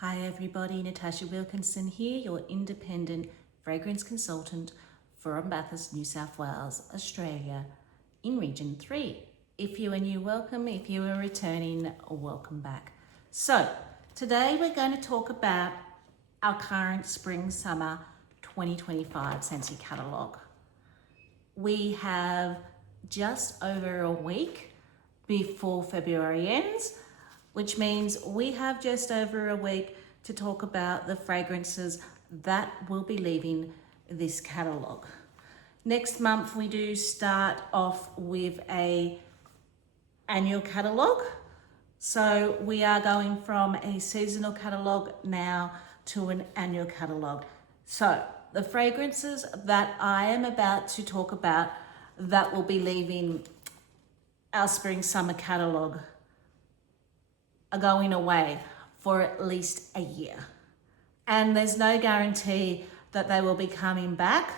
Hi everybody, Natasha Wilkinson here, your independent fragrance consultant from Bathurst, New South Wales, Australia, in Region 3. If you are new, welcome. If you are returning, welcome back. So, today we're going to talk about our current Spring-Summer 2025 Scentsy catalogue. We have just over a week before February ends, which means we have just over a week to talk about the fragrances that will be leaving this catalogue. Next month, we do start off with a annual catalogue. So we are going from a seasonal catalogue now to an annual catalogue. So the fragrances that I am about to talk about that will be leaving our spring-summer catalogue are going away for at least a year. And there's no guarantee that they will be coming back.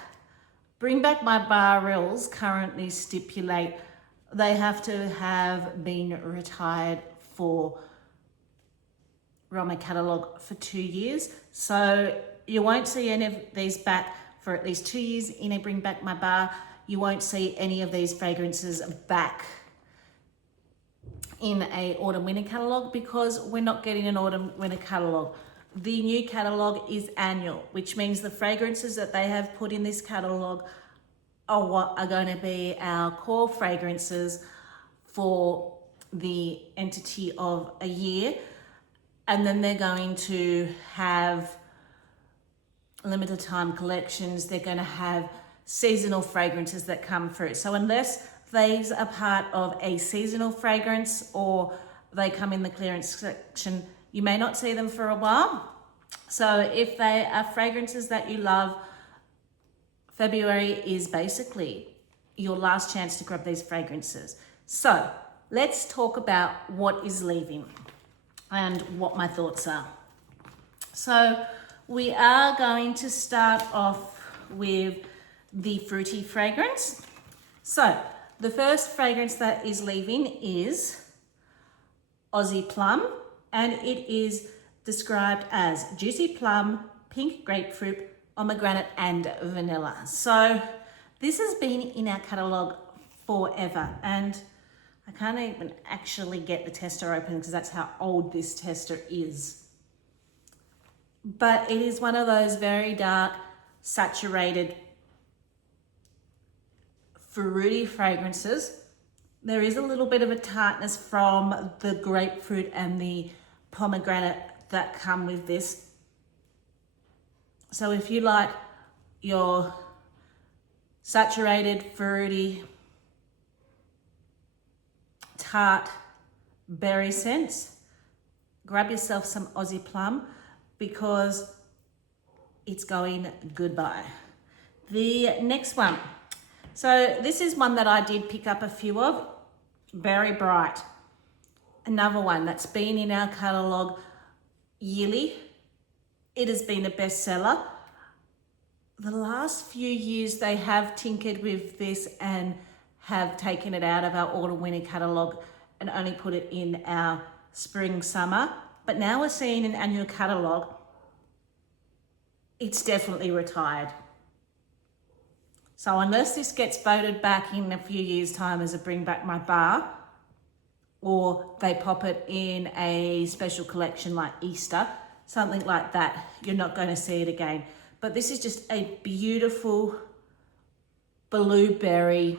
Bring Back My Bar rules currently stipulate they have to have been retired from a catalogue for 2 years. So you won't see any of these back for at least 2 years in a Bring Back My Bar. You won't see any of these fragrances back in a autumn winter catalogue because we're not getting an autumn winter catalogue. The new catalogue is annual, which means the fragrances that they have put in this catalogue are what are going to be our core fragrances for the entity of a year. And then they're going to have limited time collections. They're going to have seasonal fragrances that come through. So unless these are part of a seasonal fragrance or they come in the clearance section, you may not see them for a while. So if they are fragrances that you love, February is basically your last chance to grab these fragrances. So let's talk about what is leaving and what my thoughts are. So we are going to start off with the fruity fragrance. So the first fragrance that is leaving is Aussie Plum, and it is described as juicy plum, pink grapefruit, pomegranate, and vanilla. So this has been in our catalogue forever, and I can't even actually get the tester open because that's how old this tester is. But it is one of those very dark, saturated, fruity fragrances. There is a little bit of a tartness from the grapefruit and the pomegranate that come with this. So if you like your saturated, fruity, tart berry scents, grab yourself some Aussie Plum because it's going goodbye. The next one. So this is one that I did pick up a few of, Berry Bright. Another one that's been in our catalogue yearly. It has been a bestseller. The last few years they have tinkered with this and have taken it out of our autumn winter catalogue and only put it in our spring summer. But now we're seeing an annual catalogue. It's definitely retired. So unless this gets voted back in a few years' time as a Bring Back My Bar, or they pop it in a special collection like Easter, something like that, you're not going to see it again. But this is just a beautiful blueberry,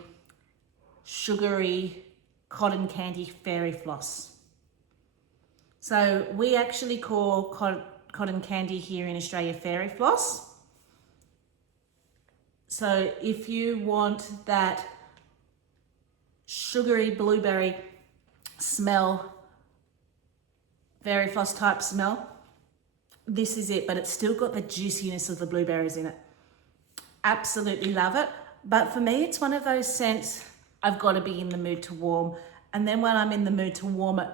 sugary, cotton candy fairy floss. So we actually call cotton candy here in Australia fairy floss. So if you want that sugary blueberry smell, fairy floss type smell, this is it, but it's still got the juiciness of the blueberries in it. Absolutely love it. But for me, it's one of those scents I've got to be in the mood to warm. And then when I'm in the mood to warm it,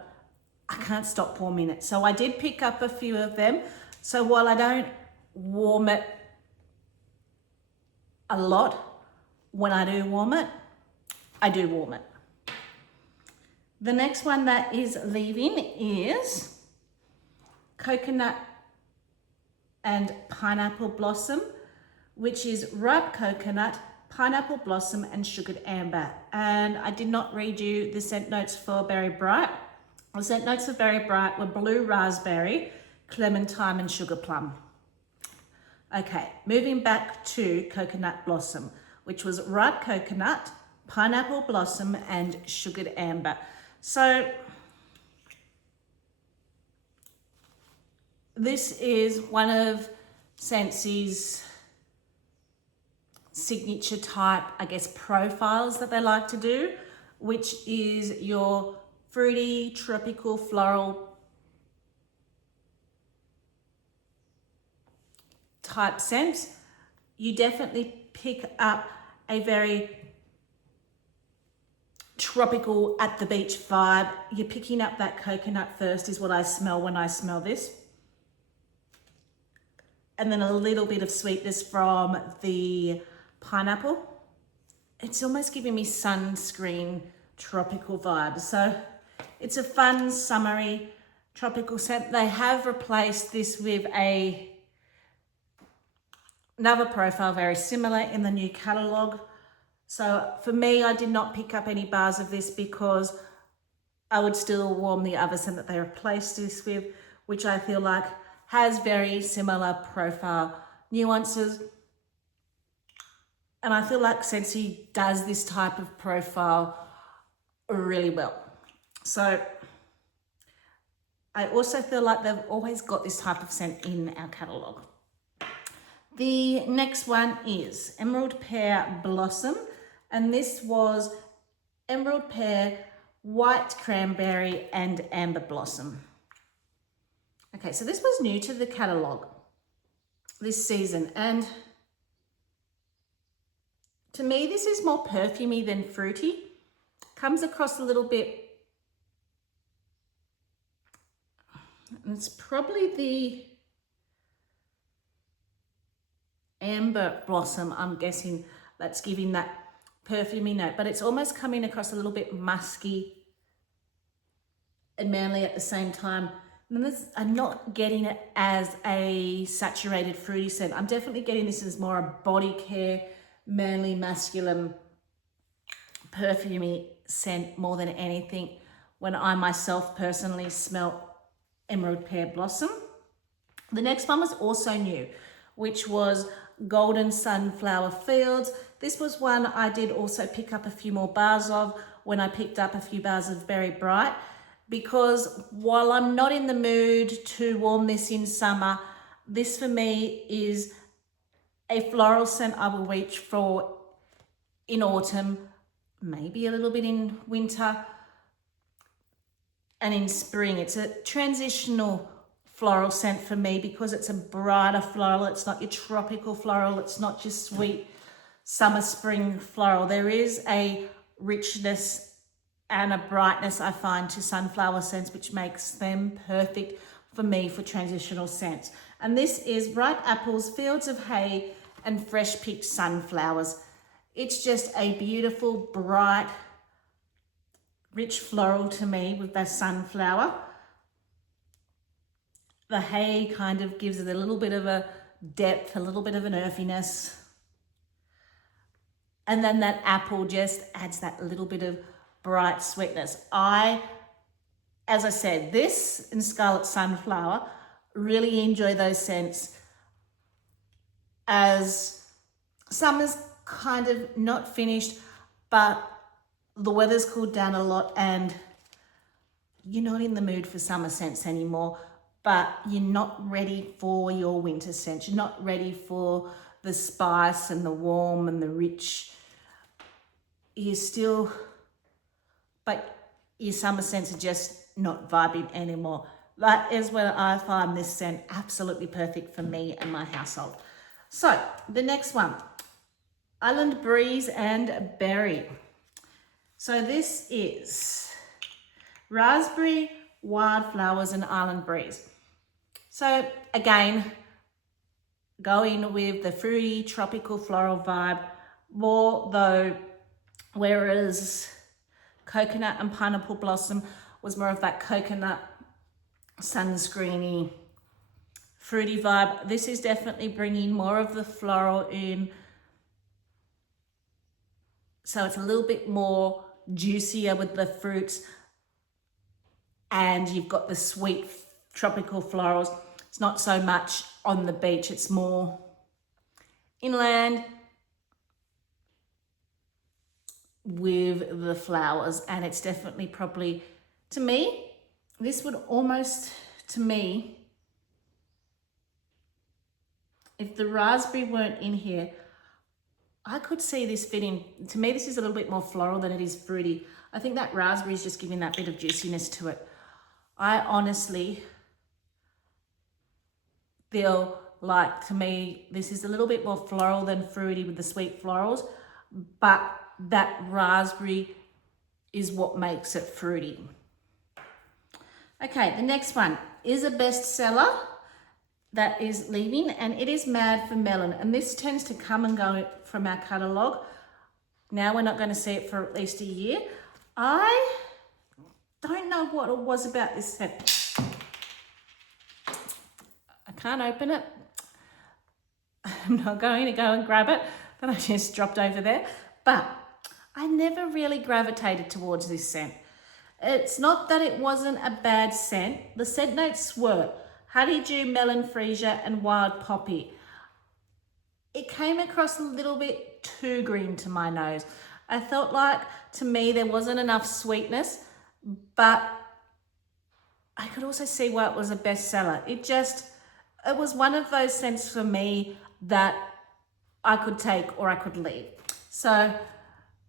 I can't stop warming it. So I did pick up a few of them. So while I don't warm it a lot, when I do warm it, I do warm it. The next one that is leaving is Coconut and Pineapple Blossom, which is ripe coconut, pineapple blossom, and sugared amber. And I did not read you the scent notes for Berry Bright. The scent notes for Berry Bright were blue raspberry, clementine, and sugar plum. Okay, moving back to Coconut Blossom, which was ripe coconut, pineapple blossom, and sugared amber. So this is one of Scentsy's signature type, I guess, profiles that they like to do, which is your fruity, tropical, floral type scent. You definitely pick up a very tropical at the beach vibe. You're picking up that coconut first is what I smell when I smell this. And then a little bit of sweetness from the pineapple. It's almost giving me sunscreen tropical vibes. So it's a fun, summery, tropical scent. They have replaced this with another profile very similar in the new catalogue. So for me, I did not pick up any bars of this because I would still warm the other scent that they replaced this with, which I feel like has very similar profile nuances. And I feel like Scentsy does this type of profile really well. So I also feel like they've always got this type of scent in our catalogue. The next one is Emerald Pear Blossom, and this was Emerald Pear, White Cranberry, and Amber Blossom. Okay, so this was new to the catalogue this season, and to me this is more perfumey than fruity. Comes across a little bit, and it's probably the Amber Blossom, I'm guessing, that's giving that perfumey note, but it's almost coming across a little bit musky and manly at the same time. And I'm not getting it as a saturated fruity scent. I'm definitely getting this as more a body care, manly, masculine, perfumey scent more than anything when I myself personally smell Emerald Pear Blossom. The next one was also new, which was Golden Sunflower Fields. This was one I did also pick up a few more bars of when I picked up a few bars of Berry Bright, because while I'm not in the mood to warm this in summer, this for me is a floral scent I will reach for in autumn, maybe a little bit in winter, and in spring. It's a transitional floral scent for me because it's a brighter floral. It's not your tropical floral. It's not your sweet summer, spring floral. There is a richness and a brightness I find to sunflower scents, which makes them perfect for me for transitional scents. And this is ripe apples, fields of hay, and fresh picked sunflowers. It's just a beautiful, bright, rich floral to me with the sunflower. The hay kind of gives it a little bit of a depth, a little bit of an earthiness. And then that apple just adds that little bit of bright sweetness. As I said, this and Scarlet Sunflower, really enjoy those scents as summer's kind of not finished, but the weather's cooled down a lot and you're not in the mood for summer scents anymore, but you're not ready for your winter scents. You're not ready for the spice and the warm and the rich. But your summer scents are just not vibing anymore. That is where I find this scent absolutely perfect for me and my household. So the next one, Island Breeze and Berry. So this is Raspberry, Wildflowers, and Island Breeze. So again, going with the fruity, tropical, floral vibe, more though, whereas Coconut and Pineapple Blossom was more of that coconut, sunscreeny, fruity vibe. This is definitely bringing more of the floral in. So it's a little bit more juicier with the fruits, and you've got the sweet tropical florals. It's not so much on the beach, it's more inland with the flowers. And it's definitely probably, to me, this would almost, to me, if the raspberry weren't in here, I could see this fitting. To me, this is a little bit more floral than it is fruity. I think that raspberry is just giving that bit of juiciness to it. I honestly feel like, to me, this is a little bit more floral than fruity with the sweet florals, but that raspberry is what makes it fruity. Okay, the next one is a bestseller that is leaving, and it is Mad for Melon. And this tends to come and go from our catalogue. Now we're not going to see it for at least a year. I don't know what it was about this scent. I can't open it. I'm not going to go and grab it, but I just dropped over there. But I never really gravitated towards this scent. It's not that it wasn't a bad scent. The scent notes were honeydew, melon freesia, and wild poppy. It came across a little bit too green to my nose. I felt like, to me, there wasn't enough sweetness, but I could also see why it was a bestseller. It was one of those scents for me that I could take or I could leave. So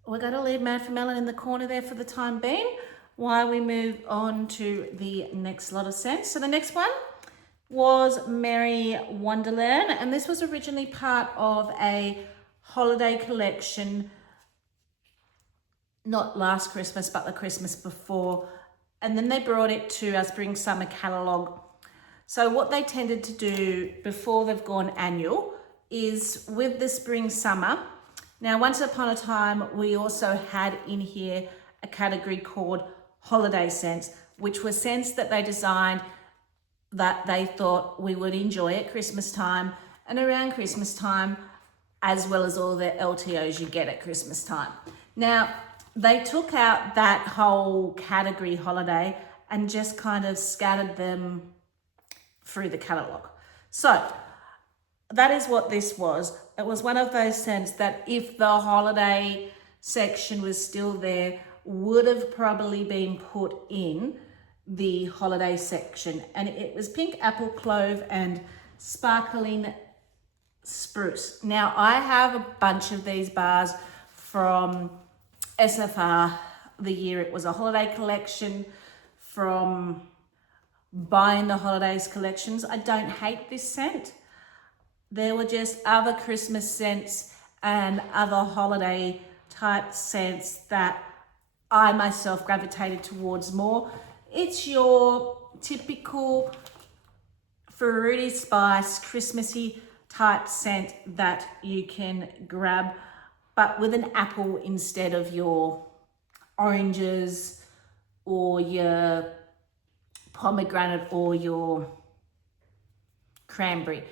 we're going to leave Mad for Melon in the corner there for the time being while we move on to the next lot of scents. So the next one was Merry Wonderland, and this was originally part of a holiday collection, not last Christmas, but the Christmas before. And then they brought it to our spring summer catalogue. So what they tended to do before they've gone annual is with the spring summer. Now, once upon a time, we also had in here a category called holiday scents, which were scents that they designed that they thought we would enjoy at Christmas time and around Christmas time, as well as all the LTOs you get at Christmas time. Now, they took out that whole category holiday and just kind of scattered them through the catalogue. So that is what this was. It was one of those scents that if the holiday section was still there, would have probably been put in the holiday section. And it was pink apple clove and sparkling spruce. Now, I have a bunch of these bars from SFR the year it was a holiday collection, from buying the holidays collections. I don't hate this scent. There were just other Christmas scents and other holiday type scents that I myself gravitated towards more. It's your typical fruity spice, Christmassy type scent that you can grab, but with an apple instead of your oranges or your pomegranate or your cranberry,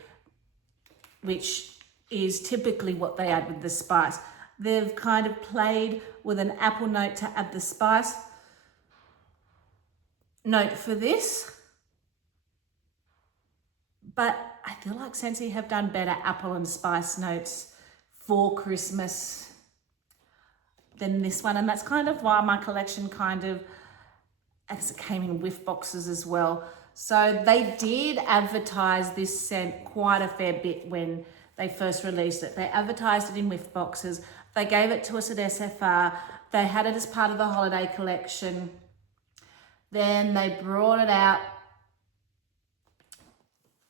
which is typically what they add with the spice. They've kind of played with an apple note to add the spice note for this. But I feel like Scentsy have done better apple and spice notes for Christmas than this one. And that's kind of why my collection kind of, as it came in whiff boxes as well. So they did advertise this scent quite a fair bit when they first released it. They advertised it in whiff boxes. They gave it to us at SFR. They had it as part of the holiday collection. Then they brought it out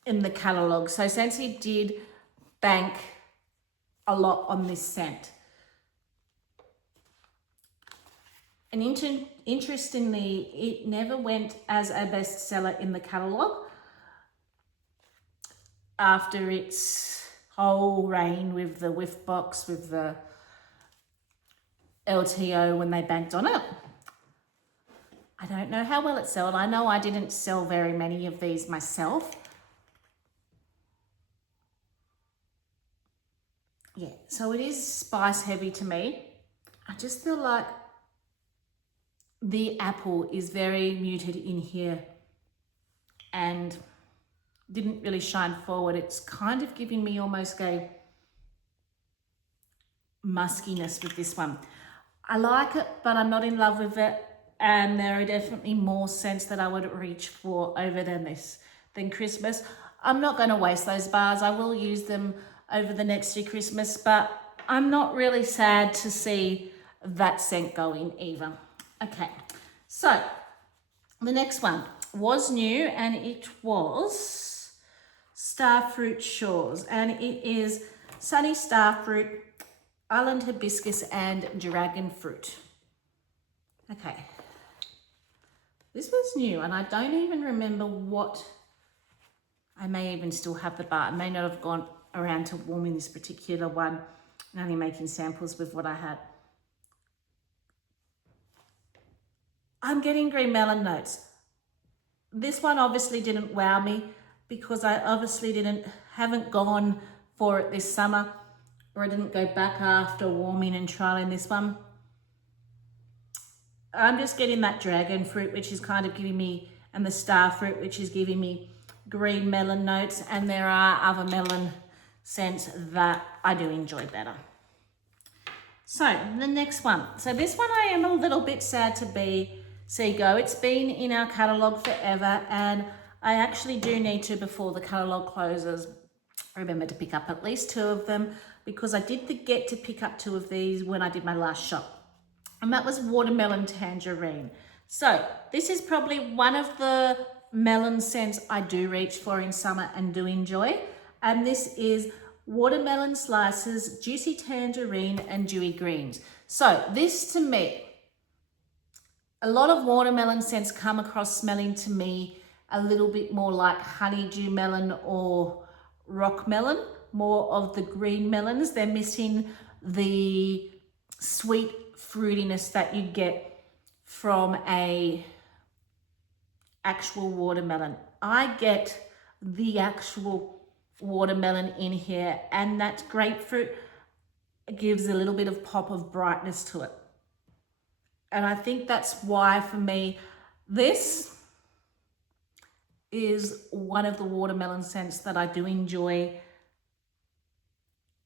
in the catalogue. So Scentsy did bank a lot on this scent. And interestingly, it never went as a bestseller in the catalogue after its whole reign with the whiff box, with the LTO when they banked on it. I don't know how well it sold. I know I didn't sell very many of these myself, Yeah, so it is spice heavy to me. I just feel like the apple is very muted in here and didn't really shine forward. It's kind of giving me almost a muskiness with this one. I like it, but I'm not in love with it. And there are definitely more scents that I would reach for over than Christmas. I'm not going to waste those bars. I will use them over the next year Christmas, but I'm not really sad to see that scent going either. Okay, so the next one was new and it was Starfruit Shores, and it is Sunny Starfruit, Island Hibiscus and Dragon Fruit. Okay, this was new and I don't even remember what, I may even still have the bar. I may not have gone around to warming this particular one and only making samples with what I had. I'm getting green melon notes. This one obviously didn't wow me because I obviously haven't gone for it this summer, or I didn't go back after warming and trialing this one. I'm just getting that dragon fruit, which is kind of giving me, and the star fruit, which is giving me green melon notes, and there are other melon scents that I do enjoy better. So the next one. So this one I am a little bit sad to see go. It's been in our catalogue forever, and I actually do need to, before the catalogue closes, remember to pick up at least 2 of them, because I did forget to pick up 2 of these when I did my last shop. And that was Watermelon Tangerine. So this is probably one of the melon scents I do reach for in summer and do enjoy. And this is Watermelon Slices, Juicy Tangerine and Dewy Greens. So this, to me, a lot of watermelon scents come across smelling to me a little bit more like honeydew melon or rock melon, more of the green melons. They're missing the sweet fruitiness that you get from a actual watermelon. I get the actual watermelon in here, and that grapefruit gives a little bit of pop of brightness to it. And I think that's why, for me, this is one of the watermelon scents that I do enjoy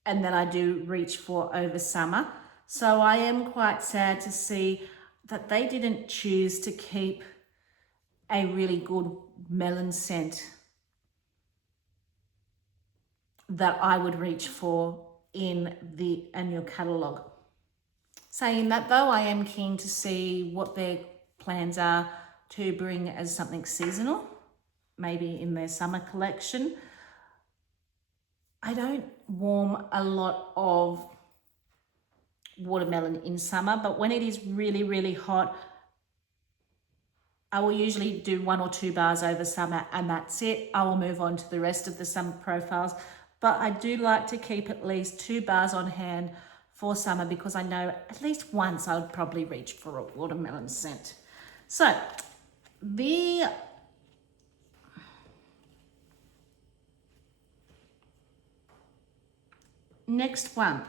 and that I do reach for over summer. So I am quite sad to see that they didn't choose to keep a really good melon scent that I would reach for in the annual catalogue. Saying that though, I am keen to see what their plans are to bring as something seasonal, maybe in their summer collection. I don't warm a lot of watermelon in summer, but when it is really, really hot, I will usually do 1 or 2 bars over summer and that's it. I will move on to the rest of the summer profiles, but I do like to keep at least 2 bars on hand for summer because I know at least once I would probably reach for a watermelon scent. So the next one,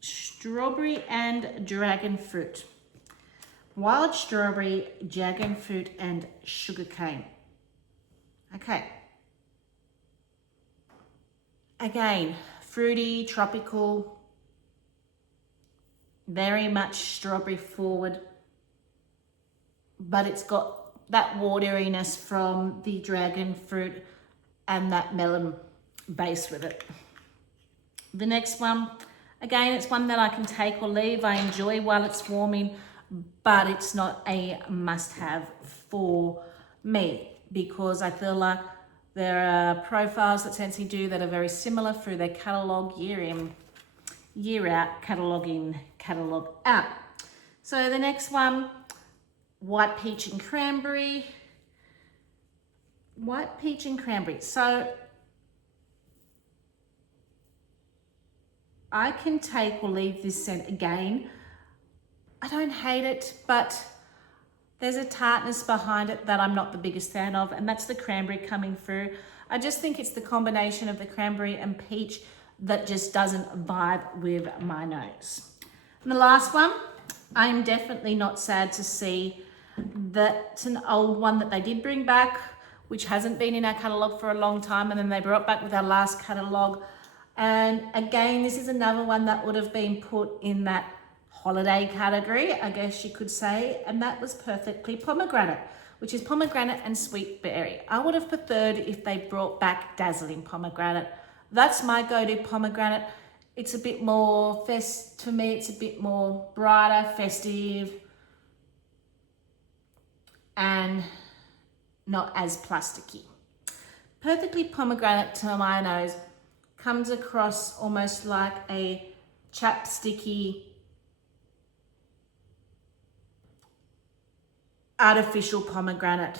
strawberry and dragon fruit. Wild strawberry, dragon fruit and sugarcane. Okay. Again, fruity, tropical, very much strawberry forward, but it's got that wateriness from the dragon fruit and that melon base with it. The next one, again, it's one that I can take or leave. I enjoy while it's warming, but it's not a must-have for me because I feel like there are profiles that Scentsy do that are very similar through their catalogue year in, year out, catalogue in, catalogue out. So the next one, white peach and cranberry. White peach and cranberry. So I can take or leave this scent again. I don't hate it, but There's a tartness behind it that I'm not the biggest fan of, and that's the cranberry coming through. I just think it's the combination of the cranberry and peach that just doesn't vibe with my nose. And the last one, I'm definitely not sad to see that it's an old one that they did bring back, which hasn't been in our catalogue for a long time, and then they brought back with our last catalogue. And again, this is another one that would have been put in that holiday category, I guess you could say, and that was Perfectly Pomegranate, which is pomegranate and sweet berry. I would have preferred if they brought back Dazzling Pomegranate. That's my go-to pomegranate. It's a bit more for me, it's a bit more brighter, festive, and not as plasticky. Perfectly Pomegranate, to my nose, comes across almost like a chapsticky, artificial pomegranate.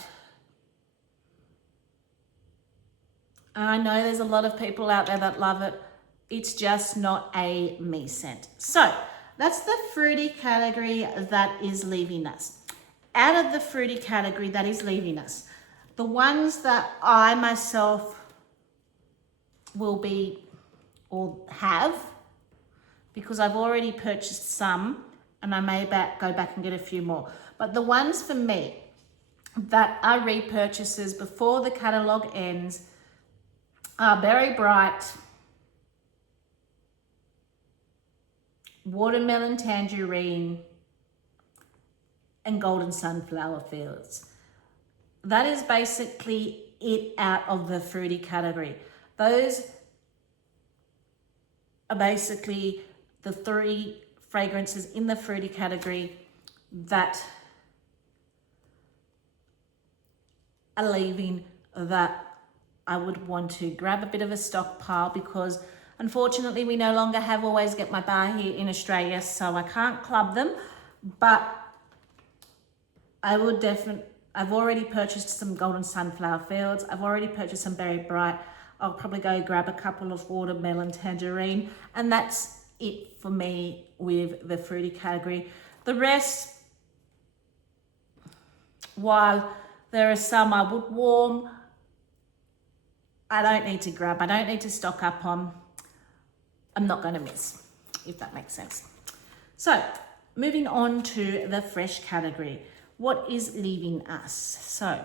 And I know there's a lot of people out there that love it. It's just not a me scent. So that's the fruity category that is leaving us. Out of the fruity category that is leaving us, the ones that I myself will be or have, because I've already purchased some and I may go back and get a few more. But the ones for me that are repurchases before the catalogue ends are Berry Bright, Watermelon Tangerine, and Golden Sunflower Fields. That is basically it out of the fruity category. Those are basically the 3 fragrances in the fruity category that are leaving, that I would want to grab a bit of a stockpile, because unfortunately we no longer have Always Get My Bar here in Australia, so I can't club them. But I would I've already purchased some Golden Sunflower Fields. I've already purchased some Berry Bright. I'll probably go grab a couple of Watermelon Tangerine, and that's it for me with the fruity category. The rest, while there are some I would warm, I don't need to grab, I don't need to stock up on. I'm not going to miss, if that makes sense. So moving on to the fresh category. What is leaving us? So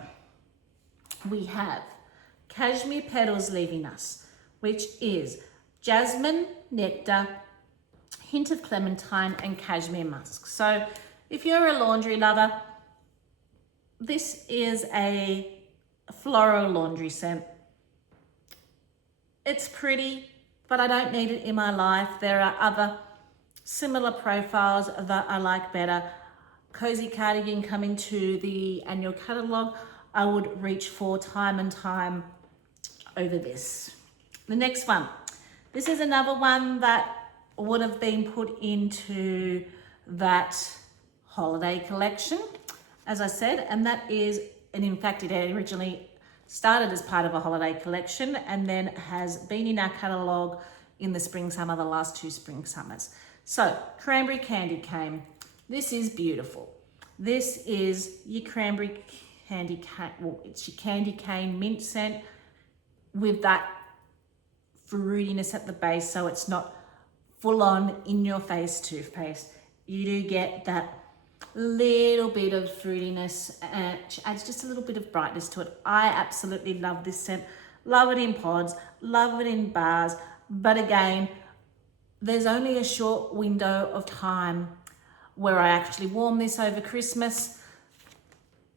we have Cashmere Petals leaving us, which is jasmine, nectar, hint of clementine, and cashmere musk. So if you're a laundry lover, this is a floral laundry scent. It's pretty, but I don't need it in my life. There are other similar profiles that I like better. Cozy Cardigan coming to the annual catalogue, I would reach for time and time over this. The next one. This is another one that would have been put into that holiday collection, as I said, and that is, and in fact it originally started as part of a holiday collection and then has been in our catalogue in the spring summer, the last 2 spring summers. So Cranberry Candy Cane. This is beautiful. This is your cranberry candy cane, well, it's your candy cane mint scent with that fruitiness at the base, so it's not full on in your face toothpaste. You do get that little bit of fruitiness and adds just a little bit of brightness to it. I absolutely love this scent. Love it in pods, love it in bars, but again, there's only a short window of time where I actually warm this over Christmas.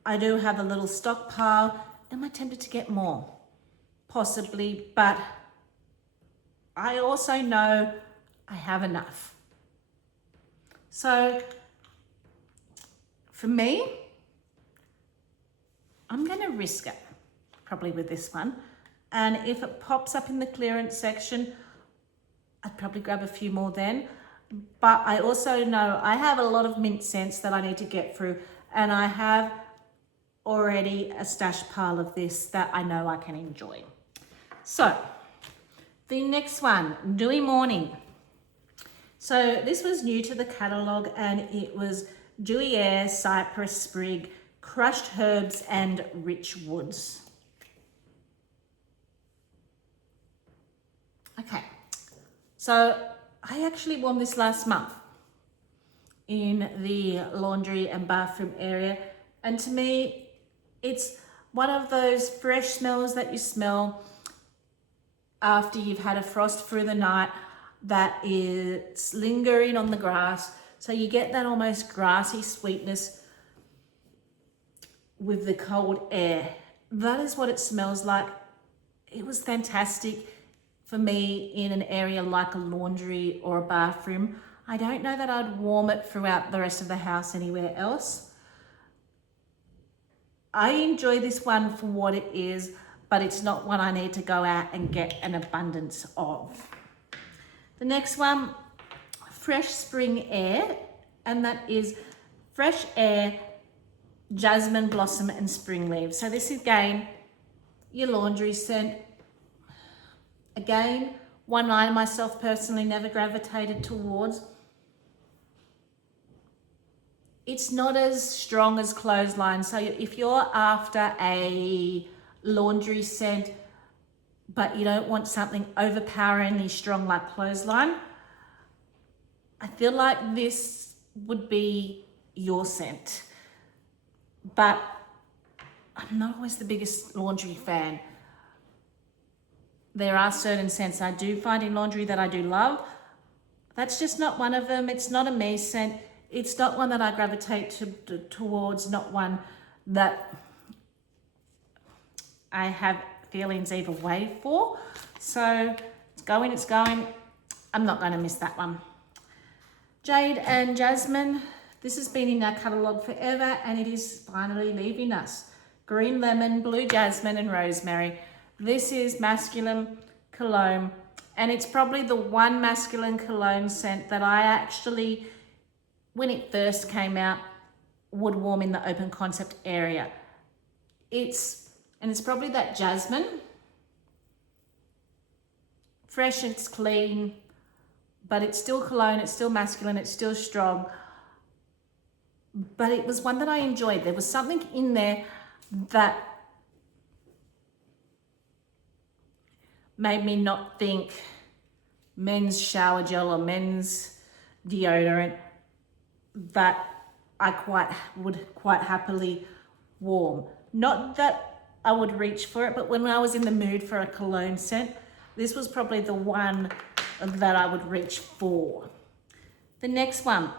I do have a little stockpile. Am I tempted to get more? Possibly, but I also know I have enough. So for me, I'm going to risk it probably with this one. And if it pops up in the clearance section, I'd probably grab a few more then. But I also know I have a lot of mint scents that I need to get through, and I have already a stash pile of this that I know I can enjoy. So the next one, Dewy Morning. So this was new to the catalogue, and it was Dewy Air Cypress Sprig crushed herbs and rich woods. Okay, so I actually wore this last month in the laundry and bathroom area, and to me it's one of those fresh smells that you smell after you've had a frost through the night that is lingering on the grass. So you get that almost grassy sweetness with the cold air. That is what it smells like. It was fantastic for me in an area like a laundry or a bathroom. I don't know that I'd warm it throughout the rest of the house anywhere else. I enjoy this one for what it is, but it's not one I need to go out and get an abundance of. The next one, Fresh Spring Air, and that is Fresh Air, Jasmine Blossom and Spring Leaves. So this is again your laundry scent. Again, one I myself personally never gravitated towards. It's not as strong as Clothesline. So if you're after a laundry scent, but you don't want something overpoweringly strong like Clothesline, I feel like this would be your scent. But I'm not always the biggest laundry fan. There are certain scents I do find in laundry that I do love. That's just not one of them. It's not a me scent. It's not one that I gravitate towards, not one that I have feelings either way for. So it's going. I'm not going to miss that one. Jade and Jasmine. This has been in our catalogue forever and it is finally leaving us. Green Lemon, Blue Jasmine and Rosemary. This is masculine cologne, and it's probably the one masculine cologne scent that I actually, when it first came out, would warm in the open concept area. It's probably that jasmine. Fresh, it's clean, but it's still cologne, it's still masculine, it's still strong. But it was one that I enjoyed. There was something in there that made me not think men's shower gel or men's deodorant that I would quite happily warm. Not that I would reach for it, but when I was in the mood for a cologne scent, this was probably the one that I would reach for. The next one,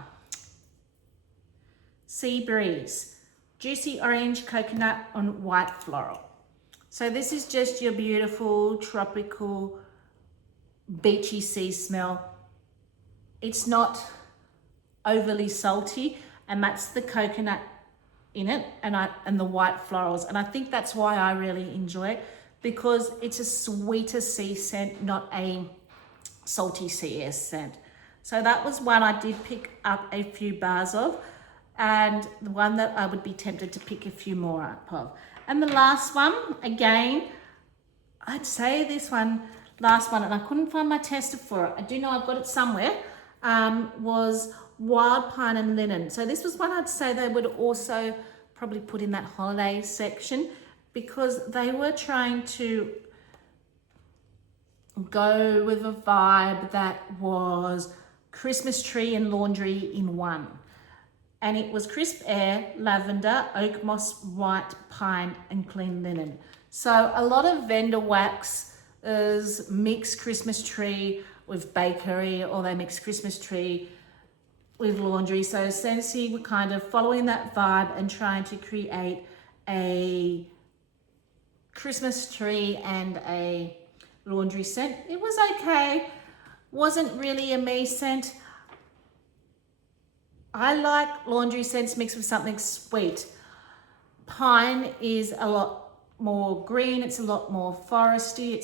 Sea Breeze, Juicy Orange, Coconut on White Floral. So this is just your beautiful tropical beachy sea smell. It's not overly salty, and that's the coconut in it and the white florals. And I think that's why I really enjoy it, because it's a sweeter sea scent, not a salty sea scent. So that was one I did pick up a few bars of, and the one that I would be tempted to pick a few more up of. And the last one, again, I'd say this one, last one, and I couldn't find my tester for it. I do know I've got it somewhere, was Wild Pine and Linen. So this was one I'd say they would also probably put in that holiday section, because they were trying to go with a vibe that was Christmas tree and laundry in one. And it was crisp air, lavender, oak moss, white pine, and clean linen. So a lot of vendor waxes mix Christmas tree with bakery, or they mix Christmas tree with laundry. So Scentsy were kind of following that vibe and trying to create a Christmas tree and a laundry scent. It was okay. Wasn't really a me scent. I like laundry scents mixed with something sweet. Pine is a lot more green. It's a lot more foresty.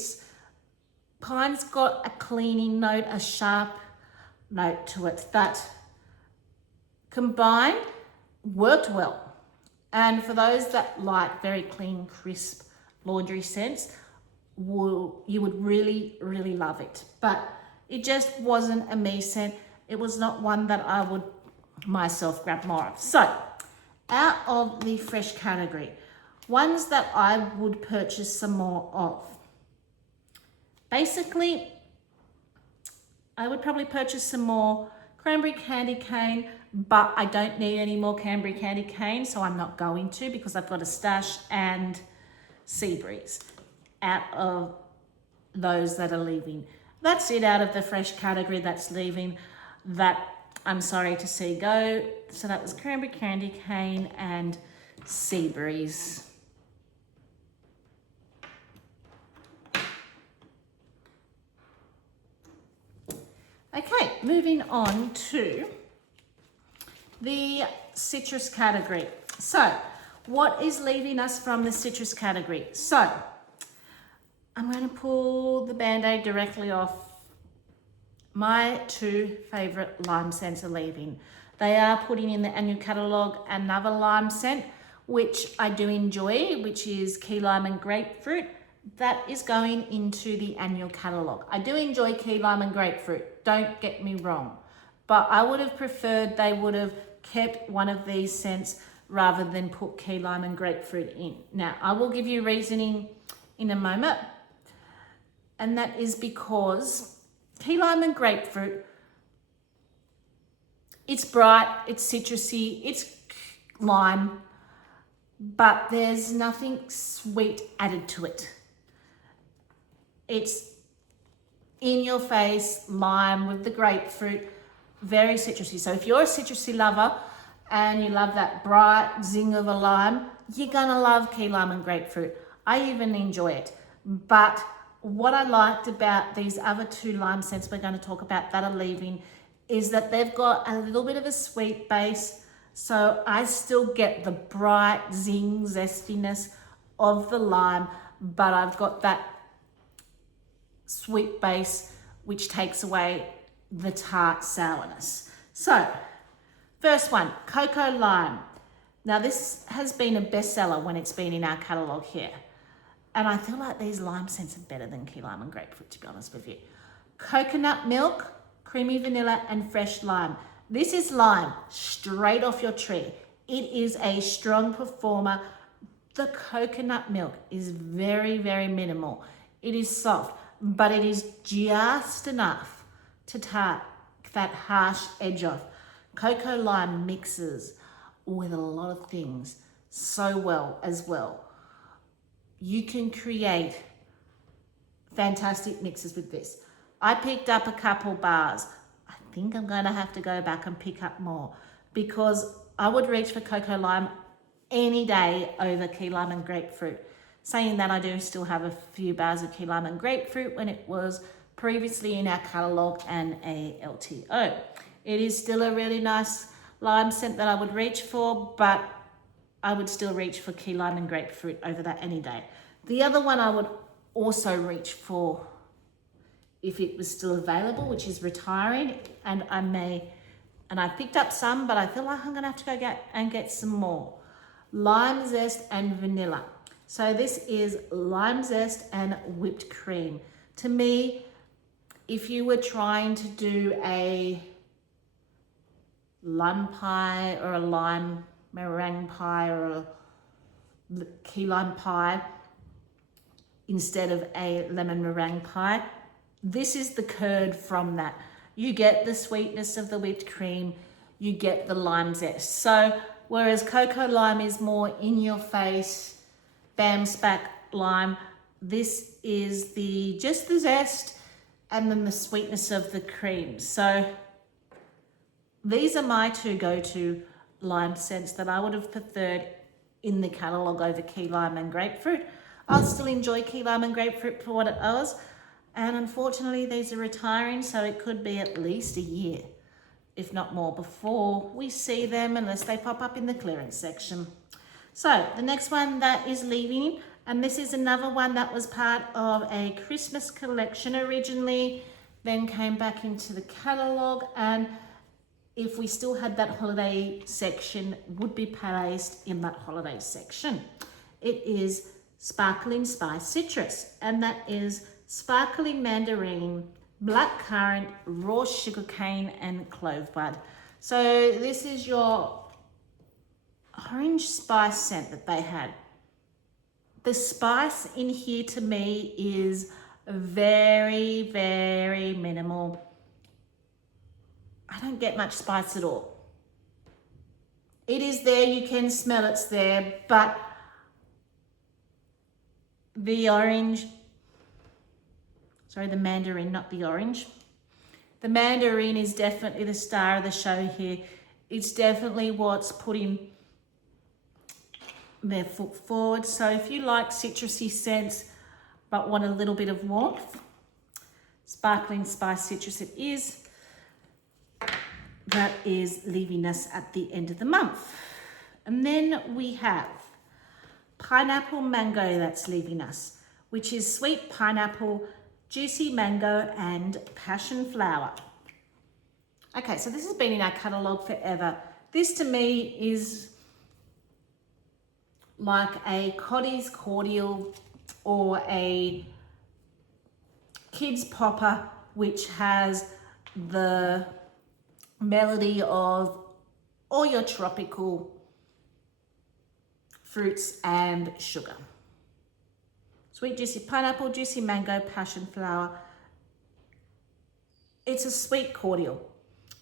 Pine's got a cleaning note, a sharp note to it that combined worked well. And for those that like very clean, crisp laundry scents, you would really, really love it. But it just wasn't a me scent. It was not one that I would myself grab more of. So out of the fresh category, ones that I would purchase some more of. Basically, I would probably purchase some more cranberry candy cane, but I don't need any more cranberry candy cane, so I'm not going to, because I've got a stash and Sea Breeze out of those that are leaving. That's it out of the fresh category that's leaving, that I'm sorry to see go. So that was cranberry candy cane and Sea Breeze. Okay, moving on to the citrus category. So, what is leaving us from the citrus category? So, I'm going to pull the Band-Aid directly off. My two favourite lime scents are leaving. They are putting in the annual catalogue another lime scent, which I do enjoy, which is key lime and grapefruit. That is going into the annual catalogue. I do enjoy key lime and grapefruit, don't get me wrong, but I would have preferred they would have kept one of these scents rather than put key lime and grapefruit in. Now, I will give you reasoning in a moment, and that is because key lime and grapefruit, it's bright, it's citrusy, it's lime, but there's nothing sweet added to it. It's in your face lime with the grapefruit, very citrusy. So if you're a citrusy lover and you love that bright zing of a lime, you're gonna love key lime and grapefruit. I even enjoy it. But what I liked about these other two lime scents we're going to talk about that are leaving is that they've got a little bit of a sweet base. So I still get the bright zing zestiness of the lime, but I've got that sweet base which takes away the tart sourness. So first one, Cocoa Lime. Now this has been a bestseller when it's been in our catalogue here. And I feel like these lime scents are better than key lime and grapefruit, to be honest with you. Coconut milk, creamy vanilla, and fresh lime. This is lime straight off your tree. It is a strong performer. The coconut milk is very, very minimal. It is soft, but it is just enough to tart that harsh edge off. Cocoa lime mixes with a lot of things so well as well. You can create fantastic mixes with this. I picked up a couple bars. I think I'm going to have to go back and pick up more because I would reach for Cocoa Lime any day over key lime and grapefruit. Saying that, I do still have a few bars of key lime and grapefruit when it was previously in our catalogue and a LTO. It is still a really nice lime scent that I would reach for, but I would still reach for key lime and grapefruit over that any day. The other one I would also reach for if it was still available, which is Retiring, and I picked up some, but I feel like I'm gonna have to go get some more. Lime zest and vanilla. So this is lime zest and whipped cream. To me, if you were trying to do a lime pie or a lime meringue pie or a key lime pie instead of a lemon meringue pie, this is the curd from that. You get the sweetness of the whipped cream, you get the lime zest. So whereas Cocoa Lime is more in your face, bam spack lime, this is just the zest and then the sweetness of the cream. So these are my two go-to lime scents that I would have preferred in the catalogue over key lime and grapefruit. I'll still enjoy key lime and grapefruit for what it was, and unfortunately these are retiring, so it could be at least a year, if not more, before we see them unless they pop up in the clearance section. So the next one that is leaving, and this is another one that was part of a Christmas collection originally, then came back into the catalogue, and if we still had that holiday section, would be placed in that holiday section. It is Sparkling Spice Citrus, and that is sparkling mandarin, black currant, raw sugarcane, and clove bud. So this is your orange spice scent that they had. The spice in here to me is very, very minimal. I don't get much spice at all. It is there, you can smell it's there, but the orange, sorry, the mandarin, not the orange. The mandarin is definitely the star of the show here. It's definitely what's putting their foot forward. So if you like citrusy scents but want a little bit of warmth, sparkling spice citrus it is. That is leaving us at the end of the month. And then we have pineapple mango that's leaving us, which is sweet pineapple, juicy mango, and passion flower. Okay, so this has been in our catalogue forever. This to me is like a Cottee's cordial or a kids popper, which has the melody of all your tropical fruits and sugar. Sweet juicy pineapple, juicy mango, passion flower. It's a sweet cordial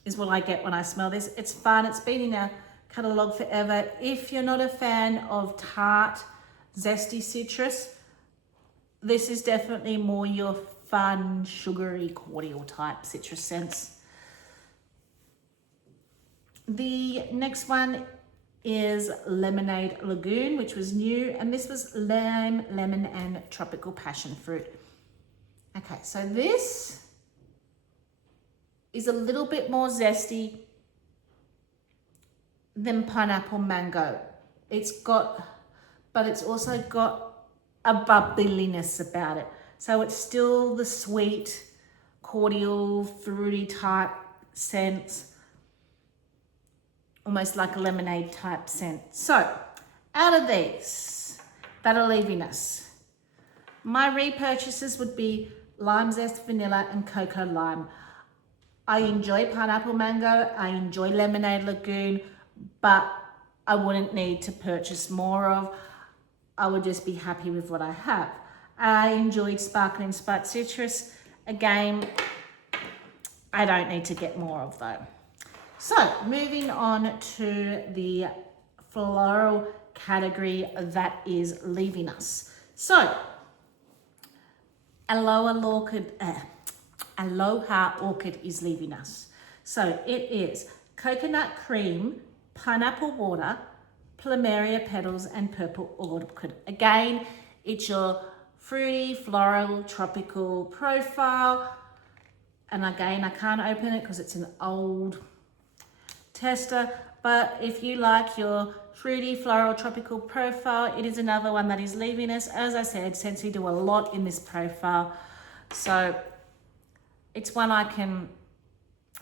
is what I get when I smell this. It's fun. It's been in our catalogue forever. If you're not a fan of tart, zesty citrus, this is definitely more your fun, sugary, cordial type citrus scents. The next one is Lemonade Lagoon, which was new, and this was lime, lemon, and tropical passion fruit. Okay, so this is a little bit more zesty than pineapple mango. But it's also got a bubbliness about it. So it's still the sweet, cordial, fruity type scents, almost like a lemonade type scent. So out of these that are leaving us, my repurchases would be lime zest, vanilla, and cocoa lime. I enjoy pineapple mango, I enjoy Lemonade Lagoon, but I wouldn't need to purchase more of. I would just be happy with what I have. I enjoyed Sparkling Spice Citrus. Again, I don't need to get more of though. So moving on to the floral category that is leaving us. So Aloha Orchid is leaving us. So it is coconut cream, pineapple water, plumeria petals, and purple orchid. Again, it's your fruity, floral, tropical profile. And again, I can't open it because it's an old tester, but if you like your fruity, floral, tropical profile, it is another one that is leaving us. As I said, Scentsy do a lot in this profile, so it's one I can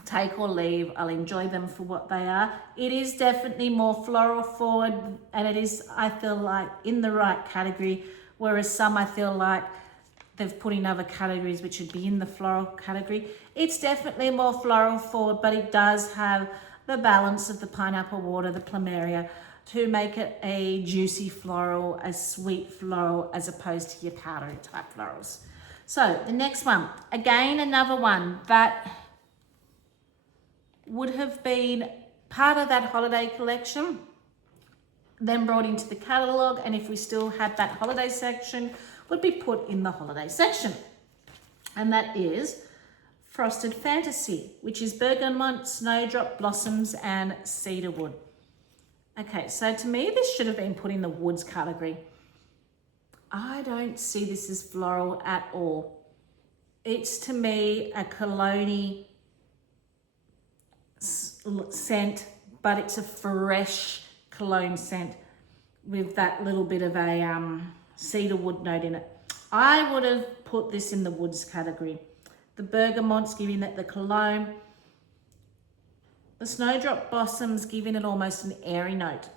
take or leave. I'll enjoy them for what they are. It is definitely more floral forward, and it is, I feel like, in the right category, whereas some I feel like they've put in other categories which would be in the floral category. It's definitely more floral forward, but it does have the balance of the pineapple water, the plumeria, to make it a juicy floral, a sweet floral, as opposed to your powdery type florals. So the next one, again, another one that would have been part of that holiday collection, then brought into the catalogue, and if we still had that holiday section, would be put in the holiday section. And that is Frosted Fantasy, which is bergamot, snowdrop blossoms, and cedarwood. Okay, so to me, this should have been put in the woods category. I don't see this as floral at all. It's, to me, a cologne scent, but it's a fresh cologne scent with that little bit of a cedarwood note in it. I would have put this in the woods category. The bergamot's giving it the cologne. The snowdrop blossoms giving it almost an airy note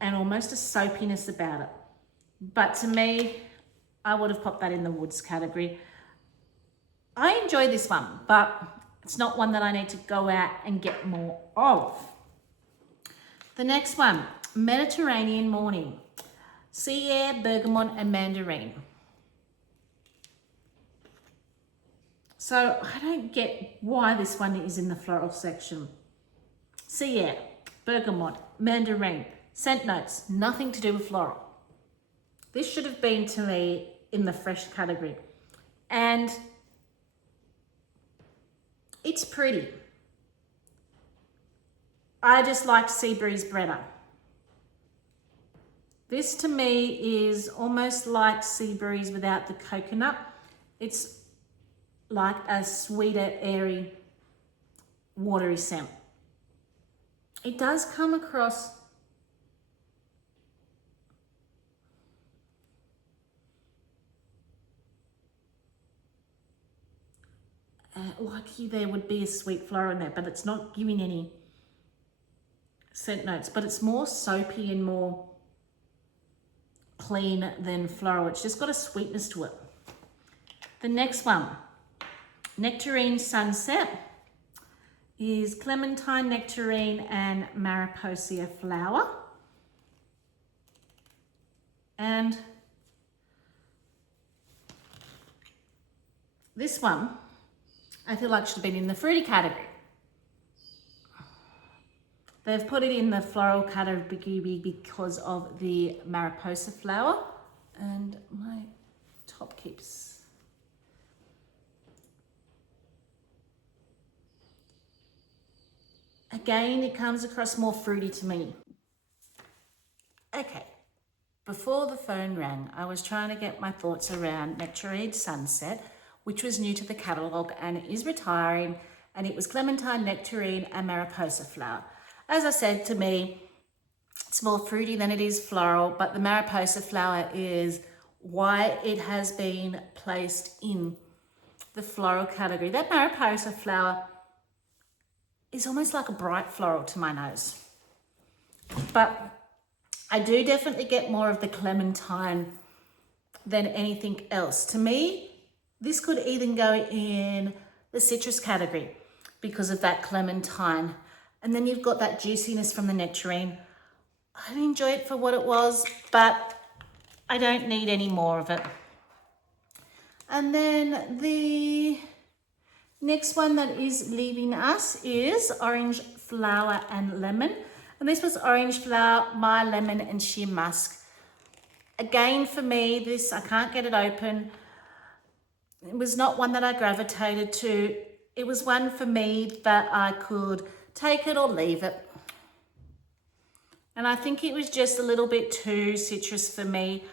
and almost a soapiness about it. But to me, I would have popped that in the woods category. I enjoy this one, but it's not one that I need to go out and get more of. The next one, Mediterranean Morning. Sea air, bergamot and mandarin. So I don't get why this one is in the floral section. Sea air, bergamot, mandarin, scent notes, nothing to do with floral. This should have been to me in the fresh category. And it's pretty. I just like Sea Breeze better. This to me is almost like Sea Breeze without the coconut. It's like a sweeter, airy, watery scent. It does come across like there would be a sweet flower in there, but it's not giving any scent notes, but it's more soapy and more clean than floral. It's just got a sweetness to it. The next one, Nectarine Sunset, is clementine, nectarine and mariposa flower. And this one I feel like should have been in the fruity category. They've put it in the floral category because of the mariposa flower, and my top keeps. Again, it comes across more fruity to me. Okay, before the phone rang, I was trying to get my thoughts around Nectarine Sunset, which was new to the catalogue and is retiring, and it was clementine, nectarine and mariposa flower. As I said, to me, it's more fruity than it is floral, but the mariposa flower is why it has been placed in the floral category. That mariposa flower is almost like a bright floral to my nose. But I do definitely get more of the clementine than anything else. To me, this could even go in the citrus category because of that clementine. And then you've got that juiciness from the nectarine. I enjoy it for what it was, but I don't need any more of it. And then the next one that is leaving us is Orange Flower and Lemon. And this was Orange Flower, My Lemon and Sheer Musk. Again, for me, this, I can't get it open. It was not one that I gravitated to. It was one for me that I could take it or leave it. And I think it was just a little bit too citrus for me.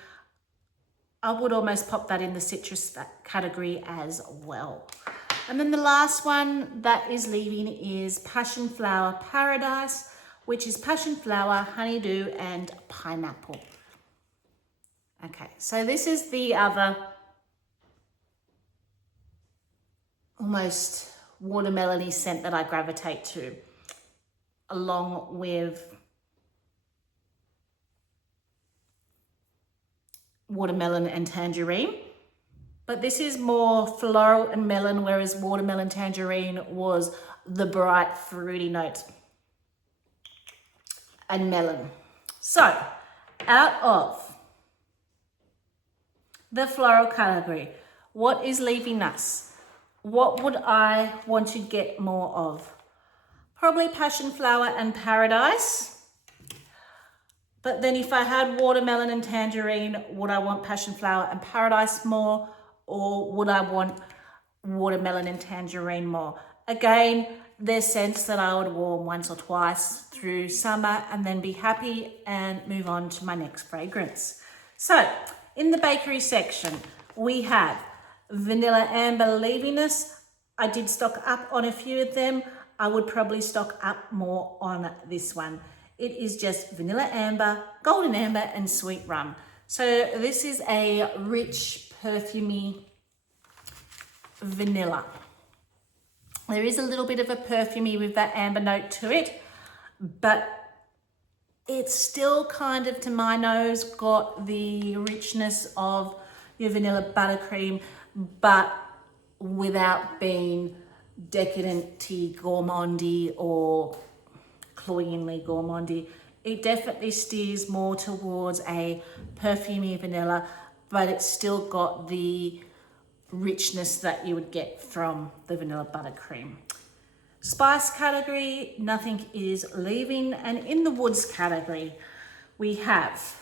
I would almost pop that in the citrus category as well. And then the last one that is leaving is Passion Flower Paradise, which is passion flower, honeydew and pineapple. Okay, so this is the other almost watermelon-y scent that I gravitate to, along with watermelon and tangerine. But this is more floral and melon, whereas watermelon tangerine was the bright fruity note and melon. So out of the floral category, what is leaving us? What would I want to get more of? Probably Passion Flower and Paradise. But then if I had watermelon and tangerine, would I want Passion Flower and Paradise more? Or would I want watermelon and tangerine more? Again, there's scents that I would warm once or twice through summer and then be happy and move on to my next fragrance. So in the bakery section, we have Vanilla Amber leaving us. I did stock up on a few of them. I would probably stock up more on this one. It is just Vanilla Amber, Golden Amber and Sweet Rum. So this is a rich, perfumey vanilla. There is a little bit of a perfumey with that amber note to it, but it's still kind of, to my nose, got the richness of your vanilla buttercream, but without being decadent-y gourmandy or cloyingly gourmandy. It definitely steers more towards a perfumey vanilla, but it's still got the richness that you would get from the vanilla buttercream. Spice category, nothing is leaving. And in the woods category, we have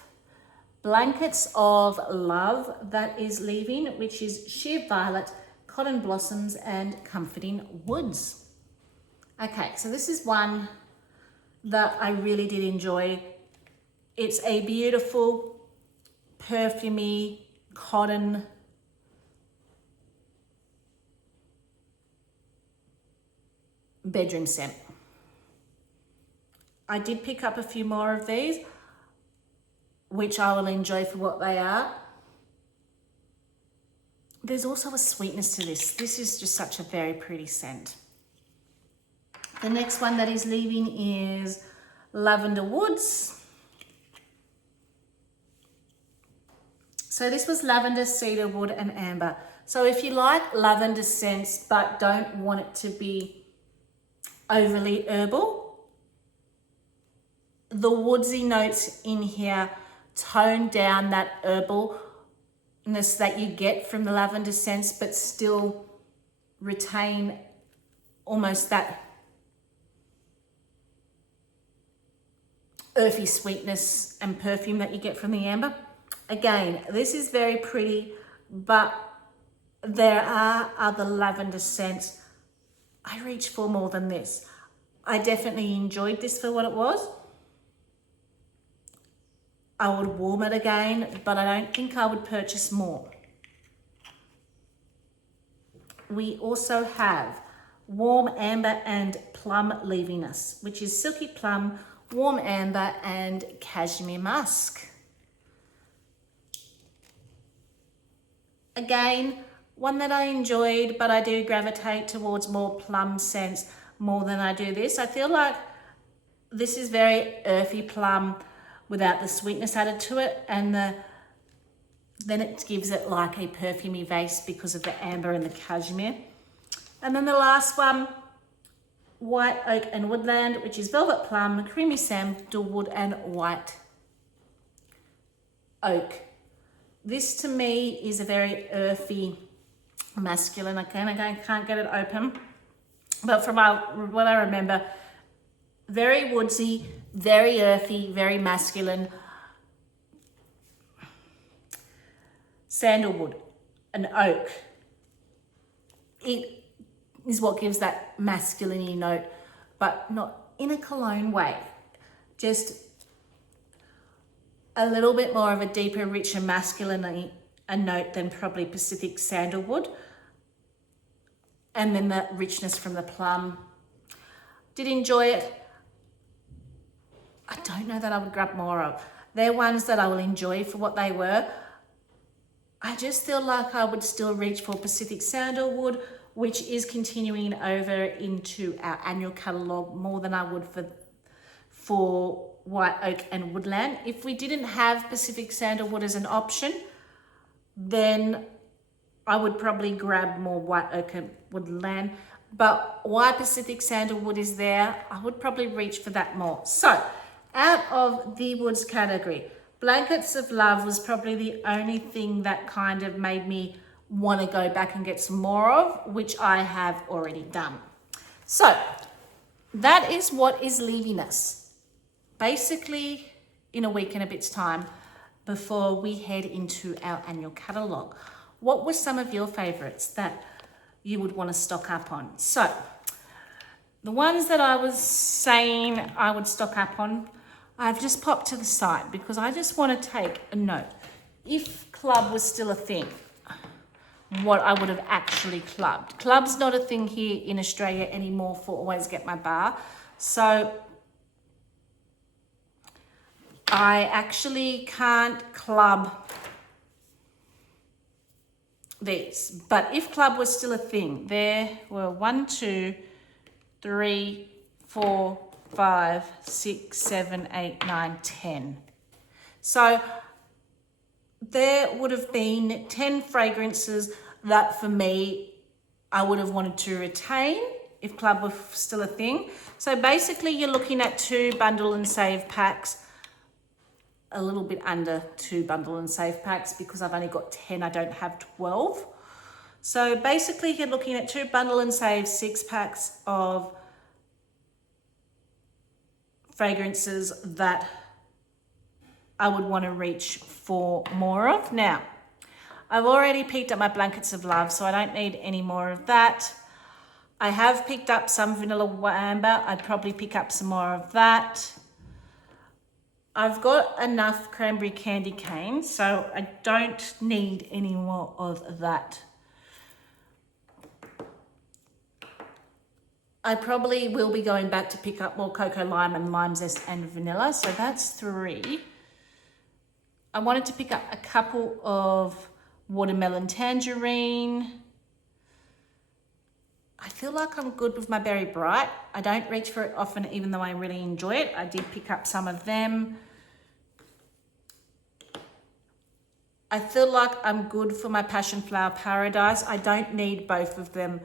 Blankets of Love that is leaving, which is Sheer Violet, Cotton Blossoms, and Comforting Woods. Okay, so this is one that I really did enjoy. It's a beautiful, perfumey, cotton bedroom scent. I did pick up a few more of these, which I will enjoy for what they are. There's also a sweetness to this. This is just such a very pretty scent. The next one that is leaving is Lavender Woods. So this was lavender, cedarwood, and amber. So if you like lavender scents but don't want it to be overly herbal, the woodsy notes in here tone down that herbalness that you get from the lavender scents, but still retain almost that earthy sweetness and perfume that you get from the amber. Again, this is very pretty, but there are other lavender scents I reach for more than this. I definitely enjoyed this for what it was. I would warm it again, but I don't think I would purchase more. We also have Warm Amber and Plum leaving us, which is Silky Plum, Warm Amber, and Cashmere Musk. Again, one that I enjoyed, but I do gravitate towards more plum scents more than I do this. I feel like this is very earthy plum without the sweetness added to it, and then it gives it like a perfumey base because of the amber and the cashmere. And then the last one, White Oak and Woodland, which is Velvet Plum, Creamy Sandalwood, and White Oak. This to me is a very earthy, masculine. Again, I can't get it open, but from what I remember, very woodsy, very earthy, very masculine. Sandalwood and oak. It is what gives that masculinity note, but not in a cologne way. Just a little bit more of a deeper, richer masculinity a note than probably Pacific Sandalwood. And then that richness from the plum. Did enjoy it. I don't know that I would grab more of. They're ones that I will enjoy for what they were. I just feel like I would still reach for Pacific Sandalwood, which is continuing over into our annual catalogue more than I would for White Oak and Woodland. If we didn't have Pacific Sandalwood as an option, then I would probably grab more White Oak and Woodland. But why Pacific Sandalwood is there, I would probably reach for that more. So, out of the woods category, Blankets of Love was probably the only thing that kind of made me want to go back and get some more of, which I have already done. So, that is what is leaving us, basically in a week and a bit's time before we head into our annual catalogue. What were some of your favourites that you would want to stock up on? So, the ones that I was saying I would stock up on, I've just popped to the side because I just want to take a note. If club was still a thing, what I would have actually clubbed. Club's not a thing here in Australia anymore for Always Get My Bar. So I actually can't club these. But if club was still a thing, there were 1, 2, 3, 4, 5, 6, 7, 8, 9, 10. So there would have been 10 fragrances that for me, I would have wanted to retain if club was still a thing. So basically you're looking at 2 bundle and save packs, a little bit under 2 bundle and save packs because I've only got 10, I don't have 12. So basically you're looking at 2 bundle and save 6 packs of fragrances that I would want to reach for more of. Now, I've already picked up my Blankets of Love, so I don't need any more of that. I have picked up some Vanilla Amber. I'd probably pick up some more of that. I've got enough Cranberry Candy Cane, so I don't need any more of that. I probably will be going back to pick up more Cocoa Lime and Lime Zest and Vanilla, so that's 3. I wanted to pick up a couple of Watermelon Tangerine. I feel like I'm good with my Berry Bright. I don't reach for it often, even though I really enjoy it. I did pick up some of them. I feel like I'm good for my Passion Flower Paradise. I don't need both of them.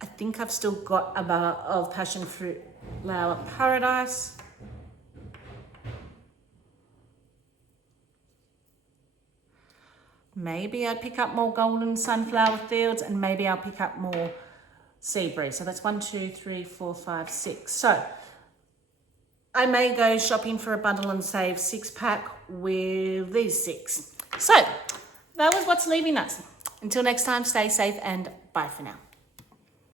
I think I've still got a bar of Passion Fruit Flower Paradise. Maybe I'd pick up more Golden Sunflower Fields, and maybe I'll pick up more Sea Breeze. So that's 1, 2, 3, 4, 5, 6. So I may go shopping for a bundle and save 6-pack with these 6. So that was what's leaving us. Until next time, stay safe and bye for now.